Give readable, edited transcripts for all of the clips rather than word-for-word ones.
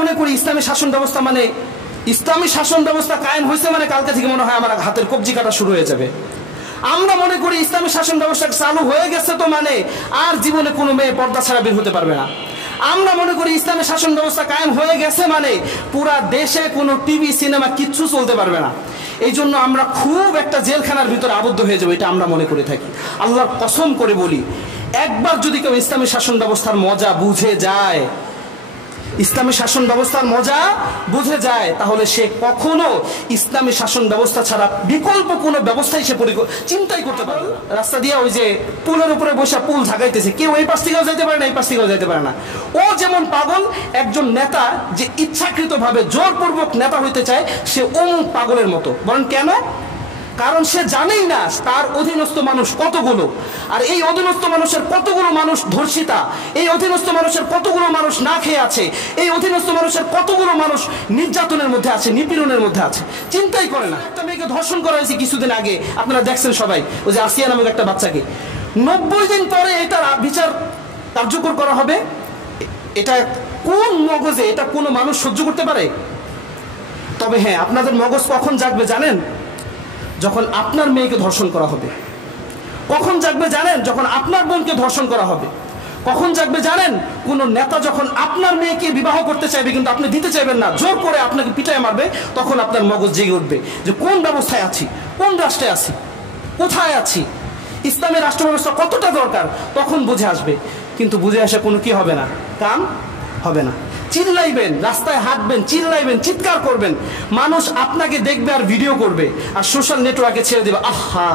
মনে করি ইসলামী শাসন ব্যবস্থা মানে ইসলামী শাসন ব্যবস্থা কায়েম হয়েছে মানে কালকে থেকে মনে হয় আমার হাতের কবজি কাটা শুরু হয়ে যাবে। আমরা মনে করি ইসলামী শাসন ব্যবস্থা চালু হয়ে গেছে তো মানে আর জীবনে কোনো মেয়ে পর্দা ছাড়া বের হতে পারবে না। আমরা মনে করি ইসলামী শাসন ব্যবস্থা কায়েম হয়ে গেছে মানে পুরা দেশে কোনো টিভি সিনেমা কিচ্ছু চলতে পারবে না। এই জন্য আমরা খুব একটা জেলখানার ভিতরে আবদ্ধ হয়ে যাবো, এটা আমরা মনে করে থাকি। আল্লাহর কসম করে বলি, একবার যদি কেউ ইসলামী শাসন ব্যবস্থার মজা বুঝে যায়, ইসলামী শাসন ব্যবস্থার মজা বুঝে যায়, তাহলে সে কখনো ইসলামী শাসন ব্যবস্থা ছাড়া বিকল্প কোনো ব্যবস্থাই সে চিন্তাই করতে পারে না। রাস্তা দিয়ে ওই যে পুলের উপরে বসে পুল ঝাঁকাইতেছে, কেউ এই পাশ থেকেও যাইতে পারে না, এই পাশ থেকেও যাইতে পারে না। ও যেমন পাগল, একজন নেতা যে ইচ্ছাকৃতভাবে জোরপূর্বক নেতা হইতে চায়, সে অমুক পাগলের মতো। বলেন কেন? কারণ সে জানেই না তার অধীনস্থ মানুষ কতগুলো, আর এই অধীনস্থ মানুষের কতগুলো মানুষ ধর্ষিতা, এই অধীনস্থ মানুষের কতগুলো মানুষ না খেয়ে আছে, এই অধীনস্থ মানুষের কতগুলো মানুষ নির্যাতনের মধ্যে আছে, নিপীড়নের মধ্যে আছে, চিন্তাই করে না। একটা মেয়েকে ধর্ষণ করা হয়েছে কিছুদিন আগে, আপনারা দেখছেন সবাই, ওই যে আসিয়া নামক একটা বাচ্চাকে। 90 দিন পরে এটার বিচার কার্যকর করা হবে। এটা কোন মগজে এটা কোনো মানুষ সহ্য করতে পারে? তবে হ্যাঁ, আপনাদের মগজ কখন জাগবে জানেন? যখন আপনার মেয়েকে ধর্ষণ করা হবে। কখন জাগবে জানেন? যখন আপনার বোনকে ধর্ষণ করা হবে। কখন জাগবে জানেন? কোন নেতা যখন আপনার মেয়েকে বিবাহ করতে চাইবে কিন্তু আপনি দিতে চাইবেন না, জোর করে আপনাকে পিটায় মারবে, তখন আপনার মগজ জেগে উঠবে যে কোন ব্যবস্থায় আছি, কোন রাষ্ট্রে আছি, কোথায় আছি, ইসলামী রাষ্ট্র ব্যবস্থা কতটা দরকার, তখন বুঝে আসবে। কিন্তু বুঝে আসে কোনো কি হবে না, কাম হবে না। চিল্লাইবেন, রাস্তায় হাঁটবেন, চিল্লাইবেন, চিৎকার করবেন, মানুষ আপনাকে দেখবে আর ভিডিও করবে আর সোশ্যাল নেটওয়ার্কে ছেড়ে দেবে, আহা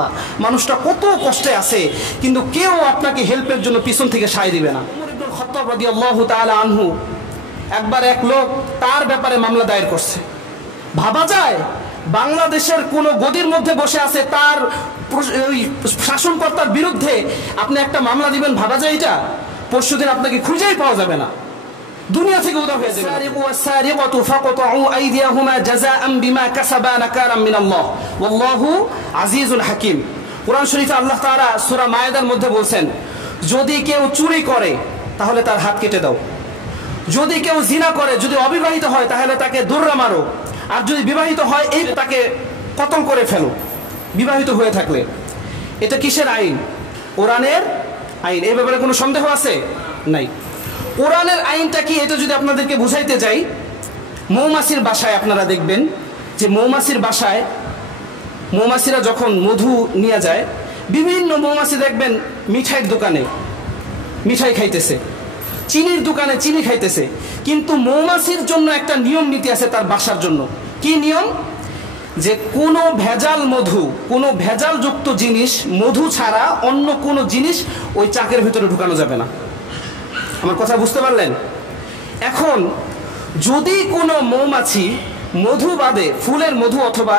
মানুষটা কত কষ্টে আছে, কিন্তু কেউ আপনাকে হেল্পের জন্য পিছন থেকে সায় দিবে না। ওমর ইবনুল খাত্তাব রাদিয়াল্লাহু তাআলা আনহু, একবার এক লোক তার ব্যাপারে মামলা দায়ের করছে। ভাবা যায় বাংলাদেশের কোন গদির মধ্যে বসে আছে, তার শাসনকর্তার বিরুদ্ধে আপনি একটা মামলা দিবেন? ভাবা যায় এটা? পরশুদিন আপনাকে খুঁজেই পাওয়া যাবে না, দুনিয়া থেকে উদা হয়ে যাবে। সারিকু ওয়াস-সারিকাতু ফাকতাউ আইদিয়াহুমা জাযাআন বিমা কাসাবা নাকারাম মিনাল্লাহ ওয়াল্লাহু আজিজুল হাকীম। কুরআন শরীফে আল্লাহ তাআলা সূরা মায়েদার মধ্যে বলেন, যদি কেউ চুরি করে তাহলে তার হাত কেটে দাও, যদি কেউ জিনা করে, যদি অবিবাহিত হয় তাহলে তাকে দৌড়া মারো, আর যদি বিবাহিত হয় এই তাকে কতল করে ফেলো, বিবাহিত হয়ে থাকলে। এটা কিসের আইন? কোরআনের আইন। এই ব্যাপারে কোনো সন্দেহ আছে? নাই। কোরআনের আইনটা কি এটা যদি আপনাদেরকে বুঝাইতে যাই, মৌমাছির বাসায় আপনারা দেখবেন যে মৌমাছির বাসায় মৌমাছিরা যখন মধু নিয়ে যায়, বিভিন্ন মৌমাছি দেখবেন মিঠাইয়ের দোকানে মিঠাই খাইতেছে, চিনির দোকানে চিনি খাইতেছে, কিন্তু মৌমাছির জন্য একটা নিয়ম নীতি আছে তার বাসার জন্য। কি নিয়ম? যে কোনো ভেজাল মধু, কোনো ভেজালযুক্ত জিনিস, মধু ছাড়া অন্য কোনো জিনিস ওই চাকের ভিতরে ঢুকানো যাবে না। আমার কথা বুঝতে পারলেন? এখন যদি কোনো মৌমাছি মধু বাদে, ফুলের মধু অথবা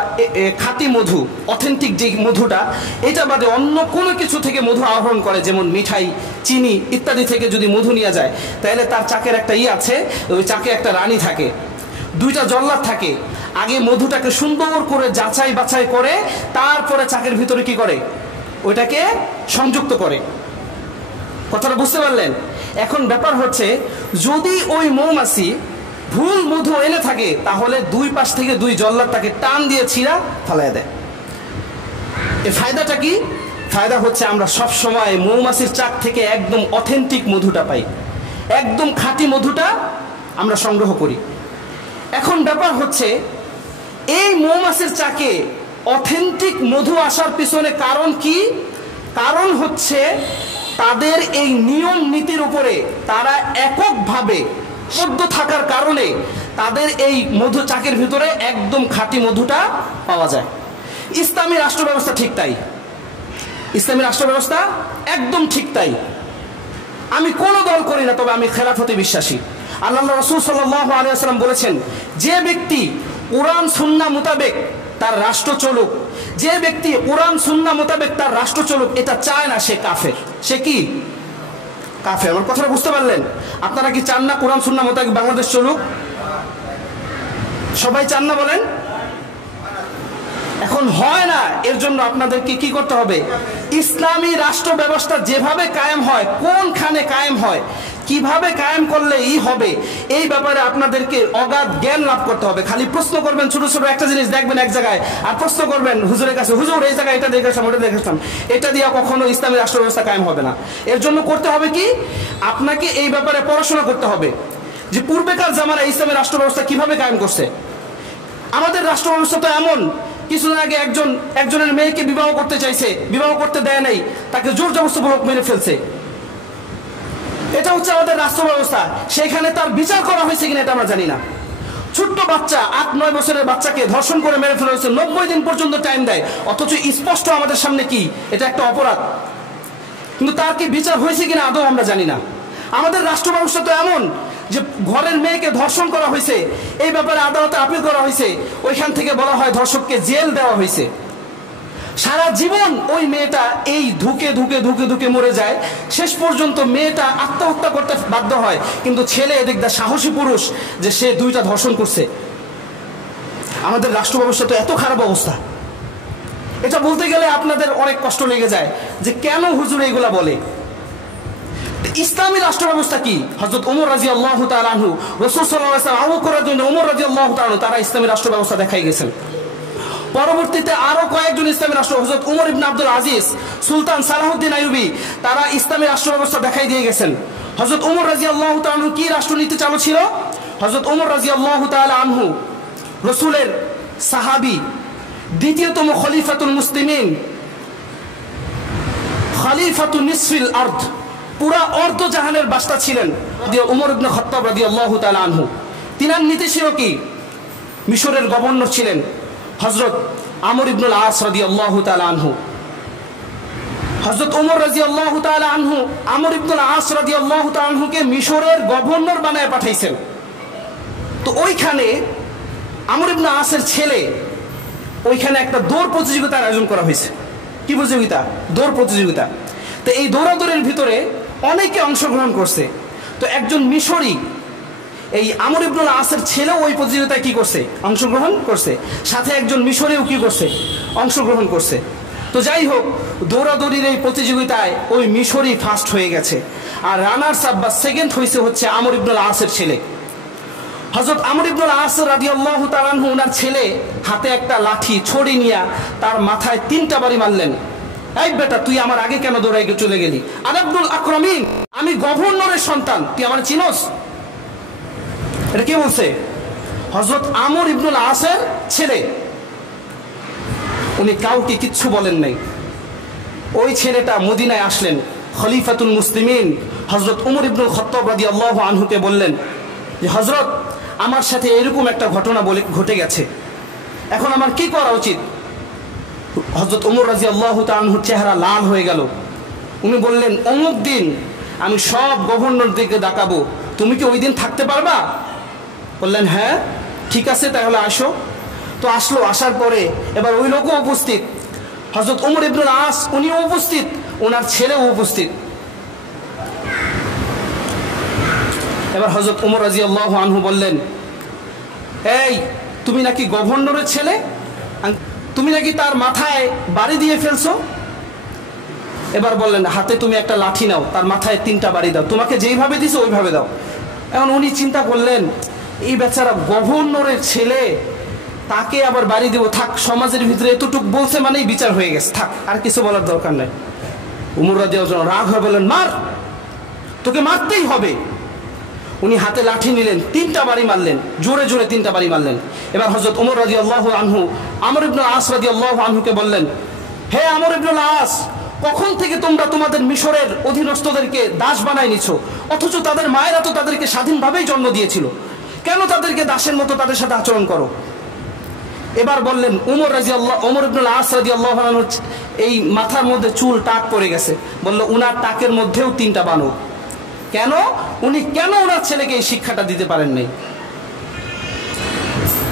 খাঁটি মধু, অথেন্টিক যে মধুটা, এটা বাদে অন্য কোনো কিছু থেকে মধু আহরণ করে, যেমন মিঠাই, চিনি ইত্যাদি থেকে যদি মধু নিয়ে যায়, তাহলে তার চাকের একটা আছে, ওই চাকে একটা রানী থাকে, দুইটা জল্লাদ থাকে। আগে মধুটাকে সুন্দর করে যাচাই বাছাই করে তারপরে চাকের ভিতরে কি করে, ওইটাকে সংযুক্ত করে। কথাটা বুঝতে পারলেন? এখন ব্যাপার হচ্ছে, যদি ওই মৌমাছি ভুল মধু এনে থাকে তাহলে দুই পাশ থেকে দুই জল্লাদ তাকে টান দিয়ে ছিঁড়া ফালাই দেয়। এর ফায়দাটা কি? ফায়দা হচ্ছে আমরা সব সময় মৌমাছির চাক থেকে একদম অথেন্টিক মধুটা পাই, একদম খাঁটি মধুটা আমরা সংগ্রহ করি। এখন ব্যাপার হচ্ছে, এই মৌমাছির চাকে অথেন্টিক মধু আসার পিছনে কারণ কি? কারণ হচ্ছে তাদের এই নিয়ম নীতির উপরে তারা এককভাবে বদ্ধ থাকার কারণে তাদের এই মধু চাকের ভিতরে একদম খাঁটি মধুটা পাওয়া যায়। ইসলামী রাষ্ট্র ব্যবস্থা ঠিক তাই, ইসলামী রাষ্ট্র ব্যবস্থা একদম ঠিক তাই। আমি কোনো দল করি না, তবে আমি খেলাফতে বিশ্বাসী। আল্লাহ রাসূল সাল্লাল্লাহু আলাইহি ওয়াসাল্লাম বলেছেন, যে ব্যক্তি কুরআন সুন্নাহ মোতাবেক তার রাষ্ট্র চলুক, যে ব্যক্তি কুরআন সুন্নাহ মোতাবেক তার রাষ্ট্র চলুক, এটা চায় না, সে কাফের। সে কি? কাফের। আমার কথাটা বুঝতে পারলেন? আপনারা কি চান না কুরআন সুন্নাহ মোতাবেক বাংলাদেশ চলুক? সবাই চান না বলেন? এখন হয় না, এর জন্য আপনাদেরকে কি করতে হবে? ইসলামী রাষ্ট্র ব্যবস্থা যেভাবে কায়েম হয়, কোনখানে কায়েম হয়, কিভাবে কায়েম করলে হবে এই ব্যাপারে আপনাদেরকে অগাধ জ্ঞান লাভ করতে হবে। খালি প্রশ্ন করবেন, ছোট ছোট একটা জিনিস দেখবেন এক জায়গায়, আর প্রশ্ন করবেন হুজুরের কাছে, হুজুর এই জায়গায় এটা দেখেছিলাম, ওটা দেখেছিলাম, এটা দিয়ে কখনো ইসলামী রাষ্ট্র ব্যবস্থা কায়েম হবে না। এর জন্য করতে হবে কি, আপনাকে এই ব্যাপারে পড়াশোনা করতে হবে যে পূর্বেকার জামানায় ইসলামী রাষ্ট্র ব্যবস্থা কিভাবে কায়েম করছে। আমাদের রাষ্ট্র ব্যবস্থা তো এমন, কিছুদিন আগে একজনের মেয়েকে বিবাহ করতে চাইছে, বিবাহ করতে দেয় নাই, তাকে জোর জবরদস্তিমূলক মেরে ফেলছে। এটা হচ্ছে আমাদের রাষ্ট্র ব্যবস্থা। সেখানে তার বিচার করা হয়েছে কিনা এটা আমরা জানি না। ছোট্ট বাচ্চা 8-9 বছরের বাচ্চাকে ধর্ষণ করে মেরে ফেলা হয়েছে, 90 দিন পর্যন্ত টাইম দেয়, অথচ স্পষ্ট আমাদের সামনে কি এটা একটা অপরাধ, কিন্তু তার কি বিচার হয়েছে কিনা আদৌ আমরা জানি না। আমাদের রাষ্ট্র ব্যবস্থা তো এমন যে ঘরের মেয়েকে ধর্ষণ করা হয়েছে, এই ব্যাপারে আদালতে আপিল করা হয়েছে, ওইখান থেকে বলা হয় ধর্ষককে জেল দেওয়া হয়েছে। সারা জীবন ওই মেয়েটা এই ধুকে ধুকে ধুকে ধুকে মরে যায়, শেষ পর্যন্ত মেয়েটা আত্মহত্যা করতে বাধ্য হয়, কিন্তু ছেলে এদিক দা সাহসী পুরুষ যে সে 2টা ধর্ষণ করছে। আমাদের রাষ্ট্র ব্যবস্থা তো এত খারাপ অবস্থা, এটা বলতে গেলে আপনাদের অনেক কষ্ট লেগে যায় যে কেন হুজুর এইগুলা বলে। ইসলামী রাষ্ট্র ব্যবস্থা কি? হযরত ওমর রাদিয়াল্লাহু তাআলা আনহু, রাসূল সাল্লাল্লাহু আলাইহি ওয়াসাল্লাম, আবু বকর রাদিয়াল্লাহু আনহু, ওমর রাদিয়াল্লাহু তাআলা তারা ইসলামী রাষ্ট্র ব্যবস্থা দেখাই গেছেন। পরবর্তীতে আরো কয়েকজন ইসলামী রাষ্ট্র, হযরত উমর ইবনে আব্দুল আজিজ, সুলতান সালাহউদ্দিন আইয়ুবী, তারা ইসলামী রাষ্ট্র ব্যবস্থা দেখাই দিয়ে গেছেন। হযরত ওমর রাদিয়াল্লাহু তাআলা আনহু কি রাষ্ট্রনীতি চালু ছিল? হযরত ওমর রাদিয়াল্লাহু তাআলা আনহু রাসূলের সাহাবী, দ্বিতীয়তম খলিফাতুল মুসলিমিন, খলিফাতুন নিসফিল আরদ, পুরা অর্ধ জাহানের বাদশা ছিলেন ওমর ইবনে খাত্তাব রাদিয়াল্লাহু তাআলা আনহু। তিনার নীতি ছিল কি? মিশরের গভর্নর ছিলেন হযরত আমর ইবনুল আস রাদিয়াল্লাহু তাআলা আনহু। হযরত ওমর রাদিয়াল্লাহু তাআলা আনহু আমর ইবনুল আস রাদিয়াল্লাহু তাআলা আনহুকে মিশরের গভর্নর বানায় পাঠাইছেন। তো ওইখানে আমর ইবনে আসের ছেলে, ওইখানে একটা দৌড় প্রতিযোগিতার আয়োজন করা হয়েছে। কি প্রতিযোগিতা? দৌড় প্রতিযোগিতা। তো এই দৌড়াদৌড়ের ভিতরে অনেকে অংশগ্রহণ করছে। তো একজন মিশরি, এই আমর ইবনুল আসের ছেলেও ওই প্রতিযোগিতায় কি করছে? অংশগ্রহণ করছে। সাথে একজন মিশরিও কি করছে? অংশগ্রহণ করছে। তো যাই হোক, দৌড়াদৌড়ির এই প্রতিযোগিতায় ওই মিশরি ফার্স্ট হয়ে গেছে, আর রানার্স আপ বা সেকেন্ড হয়েছে হচ্ছে আমর ইবনুল আসের ছেলে। হযরত আমর ইবনুল আস রাদিয়াল্লাহু তাআলা আনহু, ওনার ছেলে হাতে একটা লাঠি ছড়ি নিয়ে তার মাথায় 3টা বাড়ি মারলেন। এই বেটা, তুই আমার আগে কেন দৌড়াই চলে গেলি? আনাবনুল আকরামিন, আমি গভর্নরের সন্তান, তুই আমার চিনোস? এটা কে বলছে? হযরত আমর ইবনুল আসের ছেলে। উনি কাউকে কিচ্ছু বলেন নাই। ওই ছেলেটা মদিনায় আসলেন, খলিফাতুল মুসলিমিন হযরত ওমর ইবনুল খাত্তাব রাদিয়াল্লাহু আনহুকে বললেন যে হযরত, আমার সাথে এরকম একটা ঘটনা ঘটে গেছে, এখন আমার কি করা উচিত? হযরত ওমর রাদিয়াল্লাহু তাআলা আনহুর চেহারা লাল হয়ে গেল। উনি বললেন, অমুক দিন আমি সব গভর্নরদেরকে ডাকাবো, তুমি কি ওই দিন থাকতে পারবা? বললেন, হ্যাঁ ঠিক আছে, তাহলে আসো। তো আসলো। আসার পরে এবার ওই লোকও উপস্থিত, হযরত ওমর ইবনুল আস উনিও উপস্থিত, ওনার ছেলেও উপস্থিত। এবার হযরত ওমর রাদিয়াল্লাহু আনহু বললেন, এই তুমি নাকি গভর্নরের ছেলে, তুমি নাকি তার মাথায় বাড়ি দিয়ে ফেলছো? এবার বললেন, হাতে তুমি একটা লাঠি নাও, তার মাথায় 3টা বাড়ি দাও, তোমাকে যেইভাবে দিছো ওইভাবে দাও। এখন উনি চিন্তা করলেন, এই বেচারা গভর্নরের ছেলে, তাকে আবার বাড়ি দেবো, থাক, সমাজের ভিতরে এতটুক বলছে মানেই বিচার হয়ে গেছে, থাক, আর কিছু বলার দরকার নাই। ওমর রাদিয়াল্লাহু আনহু রাগ হয়ে বললেন, মার, তোকে মারতেই হবে। উনি হাতে লাঠি নিলেন, 3টা বাড়ি মারলেন, জোরে জোরে 3টা বাড়ি মারলেন। এবার হযরত ওমর রাদিয়াল্লাহু আনহু আমর ইবনুল আস রাদিয়াল্লাহু আনহুকে বললেন, হে আমর ইবনুল আস, কখন থেকে তোমরা তোমাদের মিশরের অধীনস্থদেরকে দাস বানায় নিছো, অথচ তাদের মায়েরা তো তাদেরকে স্বাধীনভাবেই জন্ম দিয়েছিল, কেন তাদেরকে দাসের মতো তাদের সাথে আচরণ করো? এবার বললেন ওমর ইবনুল আস রাদিয়াল্লাহু আনহু এই মাথার মধ্যে চুল টাক পড়ে গেছে, বলল উনার টাকের মধ্যেও 3টা বানো। কেন? উনি কেন ওনার ছেলেকে এই শিক্ষাটা দিতে পারেন নাই?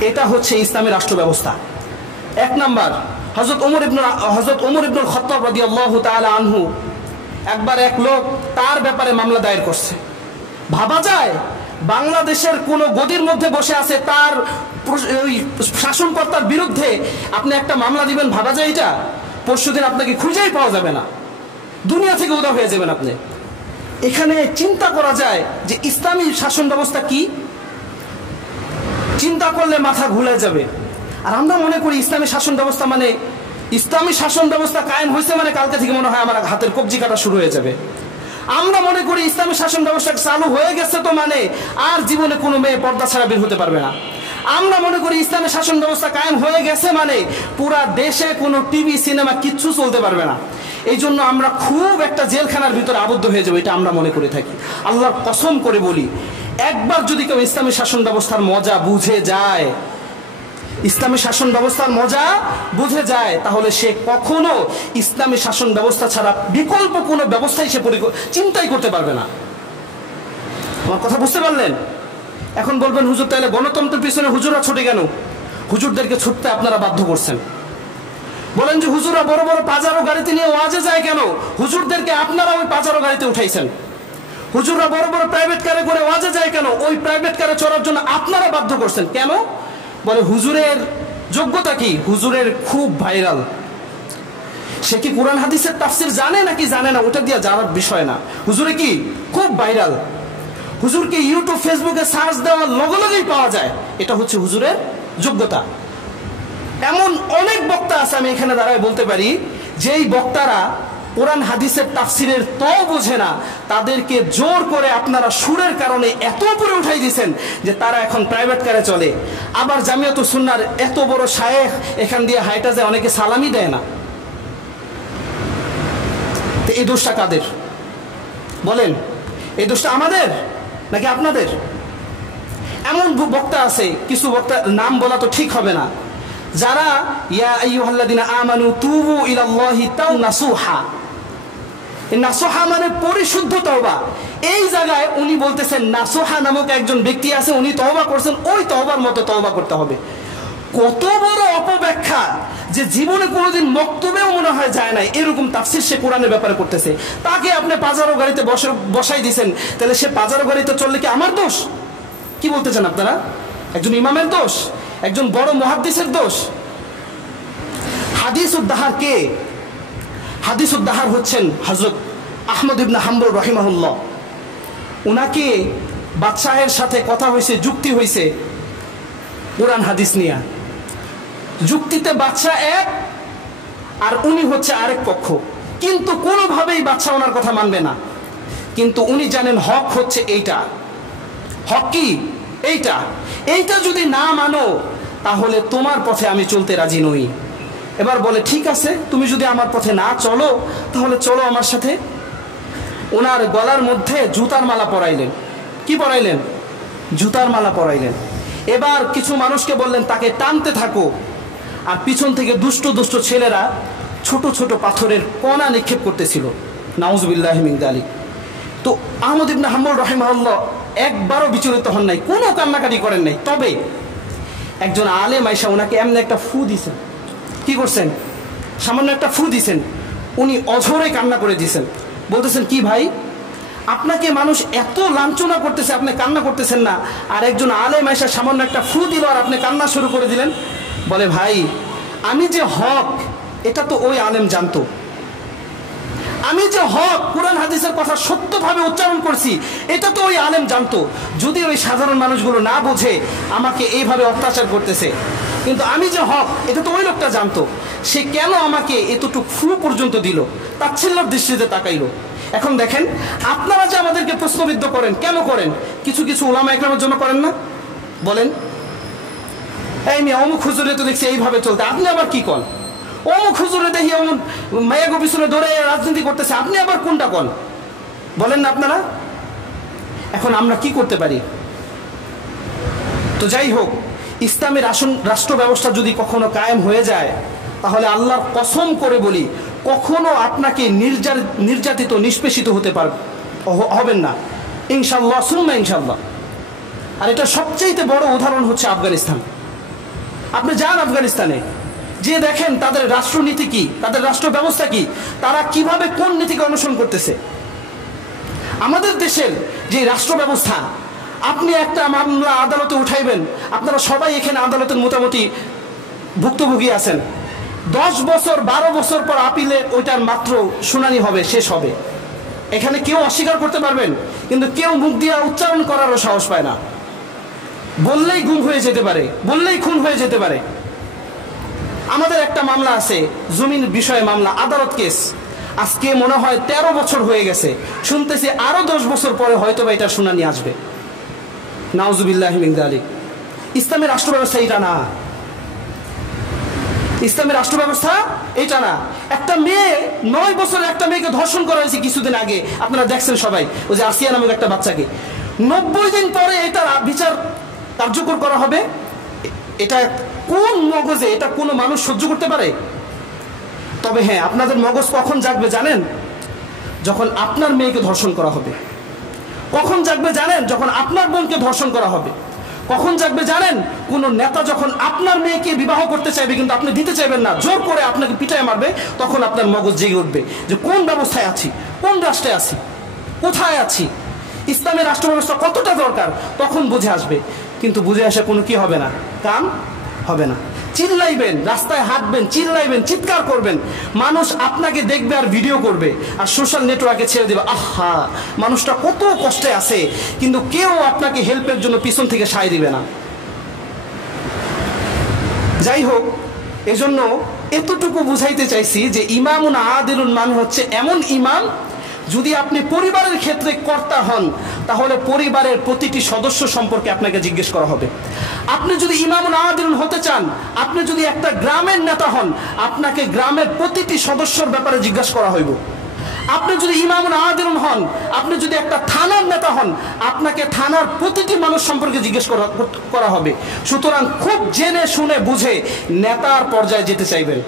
এটা হচ্ছে ইসলামী রাষ্ট্র ব্যবস্থা। 1 নাম্বার, হযরত ওমর ইবনুল খাত্তাব রাদিয়াল্লাহু তাআলা আনহু, একবার এক লোক তার ব্যাপারে মামলা দায়ের করছে। ভাবা যায় বাংলাদেশের কোন গদির মধ্যে বসে আছে, তার শাসনকর্তার বিরুদ্ধে আপনি একটা মামলা দিবেন? ভাবা যায় এটা? পরশুদিন আপনাকে খুঁজেই পাওয়া যাবে না, দুনিয়া থেকে উধাও হয়ে যাবেন আপনি। এখানে চিন্তা করা যায় যে ইসলামী শাসন ব্যবস্থা কি, চিন্তা করলে মাথা ঘুরে যাবে। আর আমরা মনে করি ইসলামী শাসন ব্যবস্থা মানে, ইসলামী শাসন ব্যবস্থা কায়েম হয়েছে মানে কালকে থেকে মনে হয় আমার হাতের কবজি কাটা শুরু হয়ে যাবে। আমরা মনে করি ইসলামী শাসন ব্যবস্থা চালু হয়ে গেছে তো মানে আর জীবনে কোনো মেয়ে পর্দা ছাড়া বের হতে পারবে না। আমরা মনে করি ইসলামী শাসন ব্যবস্থা কায়েম হয়ে গেছে মানে পুরা দেশে কোনো টিভি সিনেমা কিচ্ছু চলতে পারবে না। এই জন্য আমরা খুব একটা জেলখানার ভিতরে আবদ্ধ হয়ে যাবো, এটা আমরা মনে করে থাকি। আল্লাহর কসম করে বলি, একবার যদি কেউ ইসলামী শাসন ব্যবস্থার মজা বুঝে যায়, ইসলামী শাসন ব্যবস্থার মজা বুঝে যায়, তাহলে সে কখনো ইসলামী শাসন ব্যবস্থা ছাড়া বিকল্প কোনো ব্যবস্থাই সে চিন্তাই করতে পারবে না। আমার কথা বুঝতে পারলেন? এখন বলবেন হুজুর তাহলে গণতন্ত্রের পিছনে হুজুরা ছুটে কেন? হুজুরদেরকে ছুটতে আপনারা বাধ্য করছেন। বলেন যে হুজুরা বড় বড় পাজারো গাড়িতে নিয়ে ওয়াজে যায় কেন? হুজুরদেরকে আপনারা ওই পাজারো গাড়িতে উঠাইছেন। হুজুররা বড় বড় প্রাইভেট কারে করে ওয়াজে যায় কেন? ওই প্রাইভেট কারে চড়ার জন্য আপনারা বাধ্য করছেন। কেন? বলে হুজুরের যোগ্যতা কি? হুজুরের খুব ভাইরাল। সে কি কোরআন হাদিসের তাফসির জানে নাকি জানে না ওটা দিয়ে জানার বিষয় না। হুজুরে কি খুব ভাইরাল, হুজুরকে ইউটিউব ফেসবুকে সার্চ দেওয়ার লগে লগেই পাওয়া যায়, এটা হচ্ছে হুজুরের যোগ্যতা। এমন অনেক বক্তা আছে আমি এখানে দাঁড়ায় বলতে পারি, যেই বক্তারা কোরআন হাদিসের তাফসিরের তও বোঝে না, তাদেরকে জোর করে আপনারা সুরের কারণে এত উপরে উঠাই দিয়েছেন যে তারা এখন প্রাইভেট কারে চলে। আবার জামিয়াতুস সুন্নাহর এত বড় শায়েখ এখান দিয়ে হাইটা যায়, অনেকে সালামি দেয় না। তো এই দোষটা কাদের বলেন? এই দোষটা আমাদের নাকি আপনাদের? এমন বক্তা আছে, কিছু বক্তা নাম বলা তো ঠিক হবে না, যারা ইয়া আইয়ুহাল্লাযিনা আমানু তুবু ইলাল্লাহি তাওবাতান নাসুহা, নাসুহা মানে পরিশুদ্ধ তওবা। এই জায়গায় উনি বলতেছেন নাসুহা নামক একজন ব্যক্তি আছে, উনি তওবা করছেন, ওই তওবার মতো তওবা করতে হবে। কত বড় অপব্যাখ্যা, যে জীবনে কোনোদিন মক্তবেও মনে হয় যায় নাই এরকম তাফসীর সে কোরআনের ব্যাপারে করতেছে। তাকে আপনি পাজারো গাড়িতে বসাই দিয়েছেন, তাহলে সে পাজারো গাড়িতে চললে কি আমার দোষ? কি বলতে চান আপনারা? একজন ইমামের দোষ? একজন বড় মুহাদ্দিসের দোষ? হাদিস উদ্দাহার কে? হাদিস উদ্দাহার হচ্ছেন হযরত আহমদ ইবনে হাম্বল রাহিমাহুল্লাহ। উনাকে বাদশাহের সাথে কথা হয়েছে, যুক্তি হয়েছে কোরআন হাদিস নিয়ে। যুক্তিতে বাদশাহ এক আর উনি হচ্ছে আরেক পক্ষ, কিন্তু কোনোভাবেই বাদশাহ ওনার কথা মানবে না। কিন্তু উনি জানেন হক হচ্ছে এইটা। হক কি? এইটা। এইটা যদি না মানো তাহলে তোমার পথে আমি চলতে রাজি নই। এবার বলে ঠিক আছে, তুমি যদি আমার পথে না চলো তাহলে চলো আমার সাথে। ওনার গলার মধ্যে জুতার মালা পরাইলেন। কি পরাইলেন? জুতার মালা পরাইলেন। এবার কিছু মানুষকে বললেন তাকে টানতে থাকো, আর পিছন থেকে দুষ্ট দুষ্ট ছেলেরা ছোট ছোট পাথরের কণা নিক্ষেপ করতেছিল। নাউজুবিল্লাহি মিন যালিক। তো আহমদ ইবনে হাম্বল রাহিমাহুল্লাহ একবারও বিচলিত হন নাই, কোনো কান্নাকাটি করেন নাই। তবে একজন আলেম আয়েশা ওনাকে এমনি একটা ফু দিছেন। কি করছেন? সামান্য একটা ফু দিছেন। উনি অঝরে কান্না করে দিয়েছেন। বলতেছেন কি ভাই, আপনাকে মানুষ এত লাঞ্ছনা করতেছে, আপনি কান্না করতেছেন না, আর একজন আলেম আয়েশা সামান্য একটা ফু দিল আর আপনি কান্না শুরু করে দিলেন। বলে ভাই, আমি যে হক এটা তো ওই আলেম জানতো। আমি যে হক কোরআন হাদিসের কথা সত্যভাবে উচ্চারণ করছি এটা তো ওই আলেম জানতো। যদি ওই সাধারণ মানুষগুলো না বোঝে আমাকে এইভাবে অত্যাচার করতেছে, কিন্তু আমি যে হক এটা তো ওই লোকটা জানতো। সে কেন আমাকে এতটুকু ফু পর্যন্ত দিল? তাচ্ছিল্যের দৃষ্টিতে তাকাইলো। এখন দেখেন, আপনারা যে আমাদেরকে প্রশ্নবিদ্ধ করেন, কেন করেন? কিছু কিছু উলামা ইকরামের জন্য করেন না? বলেন, এই মেয়ে অমুক হুজুরে তো দেখছি এইভাবে চলতে, আপনি আবার কি কন? অমুক হুজুরে দেখি অমুক মায়াগো পিছনে দৌড়ে রাজনীতি করতেছে, আপনি আবার কোনটা কন? বলেন না আপনারা। এখন আমরা কি করতে পারি? তো যাই হোক, ইসলামের রাষ্ট্র ব্যবস্থা যদি কখনো কায়েম হয়ে যায় তাহলে আল্লাহর কসম করে বলি কখনো আপনাকে নির্যাতিত নিষ্পেষিত হবেন না, ইনশাল্লাহ সুম্মা ইনশাল্লাহ। আর এটা সবচেয়ে বড় উদাহরণ হচ্ছে আফগানিস্তান। আপনি যান আফগানিস্তানে, যে দেখেন তাদের রাষ্ট্রনীতি কি, তাদের রাষ্ট্র ব্যবস্থা কি, তারা কিভাবে কোন নীতিকে অনুসরণ করতেছে। আমাদের দেশের যে রাষ্ট্র ব্যবস্থা, আপনি একটা মামলা আদালতে উঠাইবেন, আপনারা সবাই এখানে আদালতের মোটামুটি ভুক্তভোগী আছেন। 10 বছর 12 বছর পর আপিলে ওইটার মাত্র শুনানি হবে, শেষ হবে। এখানে কেউ অস্বীকার করতে পারবেন, কিন্তু কেউ মুখ দিয়ে উচ্চারণ করারও সাহস পায় না। বললেই গুম হয়ে যেতে পারে, বললেই খুন হয়ে যেতে পারে। আমাদের একটা মামলা আছে, জমির বিষয়ে মামলা, আদালত কেস। আজকে মনে হয় 13 বছর হয়ে গেছে, শুনতেছি আরো 10 বছর পরে হয়তো বা এটা শুনানি আসবে। নাউজুবিল্লাহি মিন যালিক। ইসলামের রাষ্ট্র ব্যবস্থা এটা না, ইসলামের রাষ্ট্র ব্যবস্থা এটা না। একটা মেয়ে, 9 বছরের একটা মেয়েকে ধর্ষণ করা হয়েছে কিছুদিন আগে, আপনারা দেখছেন সবাই, ওই যে আসিয়া নামক একটা বাচ্চাকে। 90 দিন পরে এটার বিচার কার্যকর করা হবে। এটা কোন মগজে এটা কোনো মানুষ সহ্য করতে পারে? তবে হ্যাঁ, আপনাদের মগজ কখন জাগবে জানেন? যখন আপনার মেয়েকে ধর্ষণ করা হবে। কখন জাগবে জানেন? যখন আপনার বোনকে ধর্ষণ করা হবে। কখন জাগবে জানেন? কোন নেতা যখন আপনার মেয়েকে বিবাহ করতে চাইবে, কিন্তু আপনি দিতে চাইবেন না, জোর করে আপনাকে পিটায় মারবে, তখন আপনার মগজ জেগে উঠবে যে কোন ব্যবস্থায় আছি, কোন রাষ্ট্রে আছি, কোথায় আছি, ইসলামের রাষ্ট্র ব্যবস্থা কতটা দরকার, তখন বুঝে আসবে। কিন্তু বুঝে আসে কোনো কি হবে না, কাম হবে না। চিল্লাইবেন, রাস্তায় হাঁটবেন, চিল্লাইবেন, চিৎকার করবেন, মানুষ আপনাকে দেখবে আর ভিডিও করবে আর সোশ্যাল নেটওয়ার্কে ছেড়ে দেবে, আহা মানুষটা কত কষ্টে আছে, কিন্তু কেউ আপনাকে হেল্পের জন্য পিছন থেকে সায় দিবে না। যাই হোক, এজন্য এতটুকু বুঝাইতে চাইছি যে ইমামুন আদিলুন মানে হচ্ছে এমন ইমাম, যদি আপনি পরিবারের ক্ষেত্রে কর্তা হন, তাহলে পরিবারের প্রতিটি সদস্য সম্পর্কে আপনাকে জিজ্ঞেস করা হবে। আপনি যদি ইমামুন আদিলুন হতে চান, আপনি যদি একটা গ্রামের নেতা হন, আপনাকে গ্রামের প্রতিটি সদস্যর ব্যাপারে জিজ্ঞাসা করা হইব। আপনি যদি ইমামুন আদিলুন হন, আপনি যদি একটা থানার নেতা হন, আপনাকে থানার প্রতিটি মানুষ সম্পর্কে জিজ্ঞেস করা হবে। সুতরাং খুব জেনে শুনে বুঝে নেতার পর্যায়ে যেতে চাইবেন।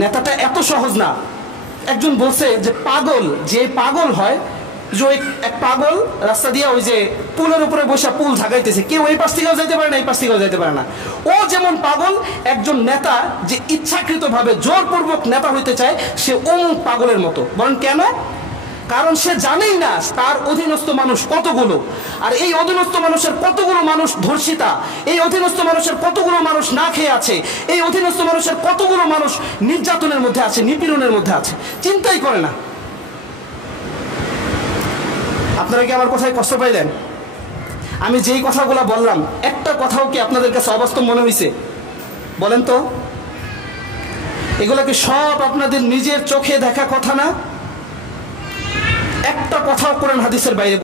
নেতাটা এত সহজ না। একজন বলছে যে পাগল, যে পাগল হয়, যে এক পাগল রাস্তা দিয়ে ওই যে পুলের উপরে বসে পুল ঝাঁকাইতেছে, কেউ এই পাশ থেকেও যাইতে পারে না, এই পাশ থেকেও যাইতে পারে না। ও যেমন পাগল, একজন নেতা যে ইচ্ছাকৃতভাবে জোরপূর্বক নেতা হইতে চায়, সে অমুক পাগলের মতো। বলেন কেন? কারণ সে জানেই না তার অধীনস্থ মানুষ কতগুলো, আর এই অধীনস্থ মানুষের কতগুলো মানুষ ধর্ষিতা, এই অধীনস্থ মানুষের কতগুলো মানুষ না খেয়ে আছে, এই অধীনস্থ মানুষের কতগুলো মানুষ নির্যাতনের মধ্যে আছে, নিপীড়নের মধ্যে আছে, চিন্তাই করে না। আপনারা কি আমার কথায় কষ্ট পাইলেন? আমি যেই কথাগুলো বললাম, একটা কথাও কি আপনাদের কাছে অবাস্তব মনে হয়েছে? বলেন তো, এগুলো কি সব আপনাদের নিজের চোখে দেখা কথা না? একটা কথাও কোরআন হাদিসের বাইরে